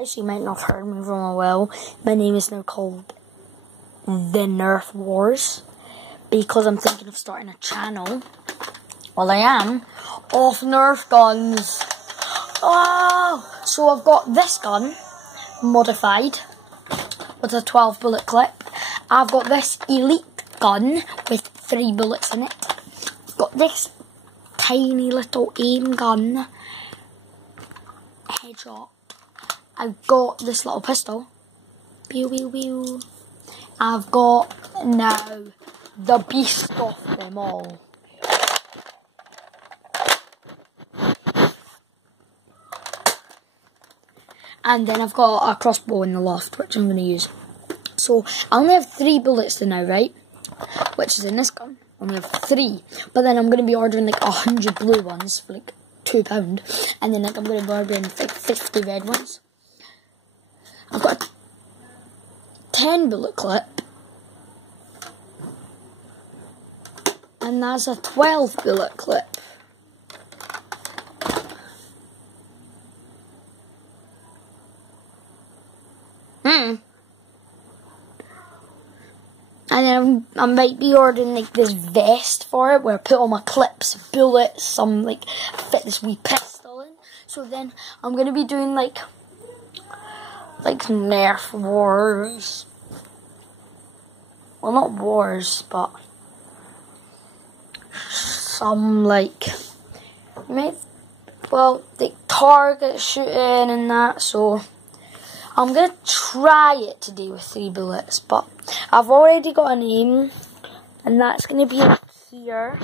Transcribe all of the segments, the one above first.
Guys, you might not have heard me from a while. My name is now called The Nerf Wars because I'm thinking of starting a channel. Well, I am of Nerf guns. Oh, so I've got this gun modified with a 12 bullet clip. I've got this elite gun with 3 bullets in it. I've got this tiny little aim gun, headshot. I've got this little pistol. Pew pew pew. I've got now the beast of them all. And then I've got a crossbow in the loft, which I'm going to use. So I only have 3 bullets now, right? Which is in this gun. I only have 3. But then I'm going to be ordering like 100 blue ones for like £2. And then like I'm going to be ordering like 50 red ones. I've got a 10 bullet clip. And that's a 12 bullet clip. And then I might be ordering like this vest for it where I put all my clips, bullets, some like fit this wee pistol in. So then I'm gonna be doing like Nerf wars. Well, not wars, but some like target shooting and that. So I'm gonna try it today with 3 bullets, but I've already got an aim, and that's gonna be up here.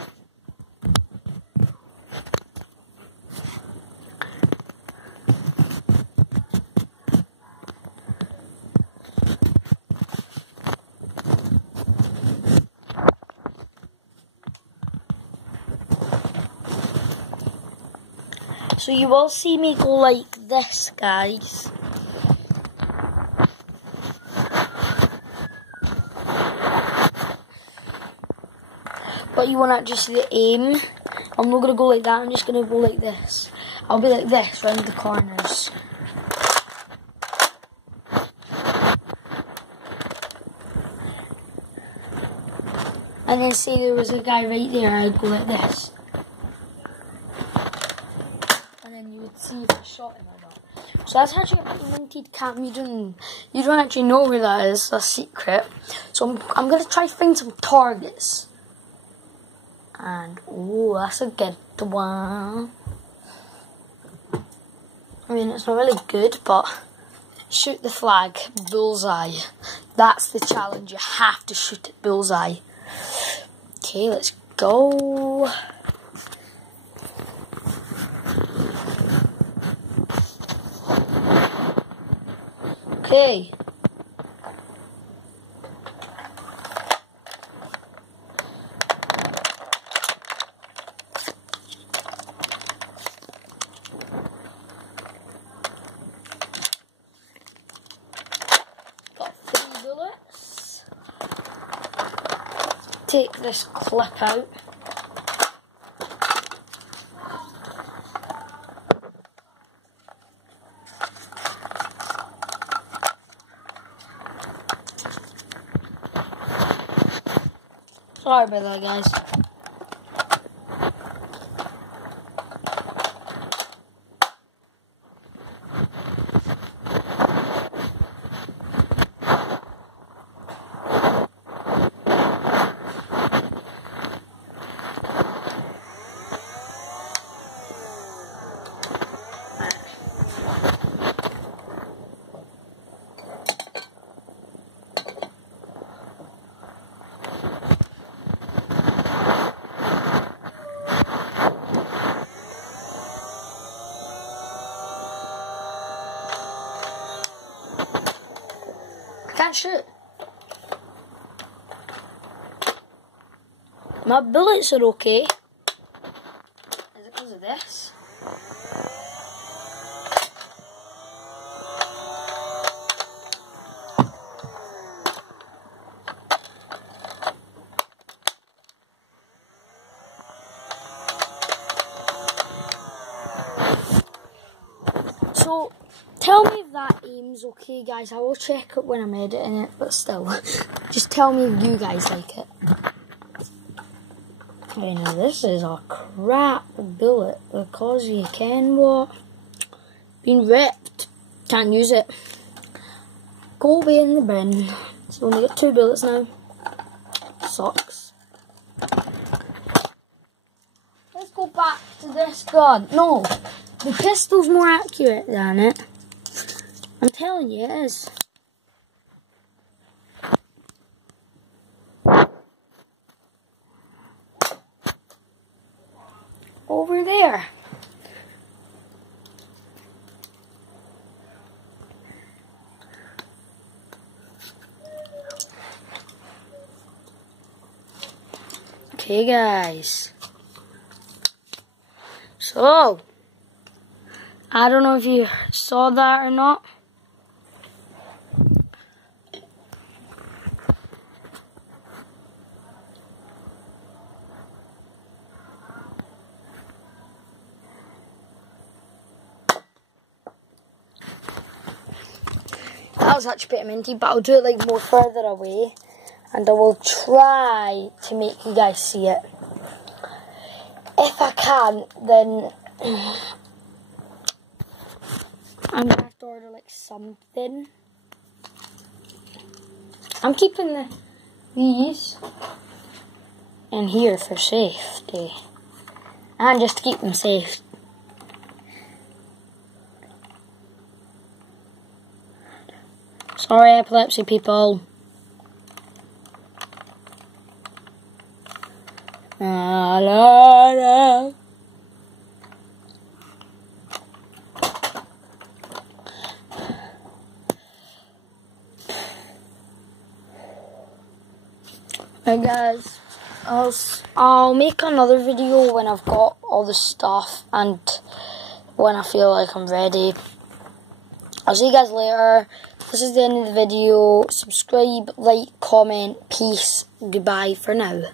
So you will see me go like this, guys. But you want to just see the aim. I'm not going to go like that, I'm just going to go like this. I'll be like this, round the corners. And then say there was a guy right there, I'd go like this. And then you would see if I shot him or not. So that's actually a pretty minted cam. You don't actually know where that is, it's a secret. So I'm going to try to find some targets. And, ooh, that's a good one. I mean, it's not really good, but shoot the flag, bullseye. That's the challenge, you have to shoot it bullseye. Okay, let's go. Okay. Bullets. Take this clip out. Sorry about that, guys. Can't shoot. My bullets are okay. Is it because of this? So, tell me if that aims okay, guys. I will check it when I'm editing it, but still. Just tell me if you guys like it. I know this is a crap bullet because you can what? Been ripped. Can't use it. Go away in the bin. So only got 2 bullets now. Sucks. Let's go back to this gun. No, the pistol's more accurate than it. I'm telling you, it is. Over there. Okay, guys. So, I don't know if you saw that or not. That was actually a bit minty, but I'll do it like more further away, and I will try to make you guys see it. If I can't, then I'm gonna have to order like something. I'm keeping these in here for safety, and just to keep them safe. Sorry, epilepsy people. La, la, la. Hey guys, I'll make another video when I've got all the stuff and when I feel like I'm ready. I'll see you guys later. This is the end of the video. Subscribe, like, comment, peace, goodbye for now.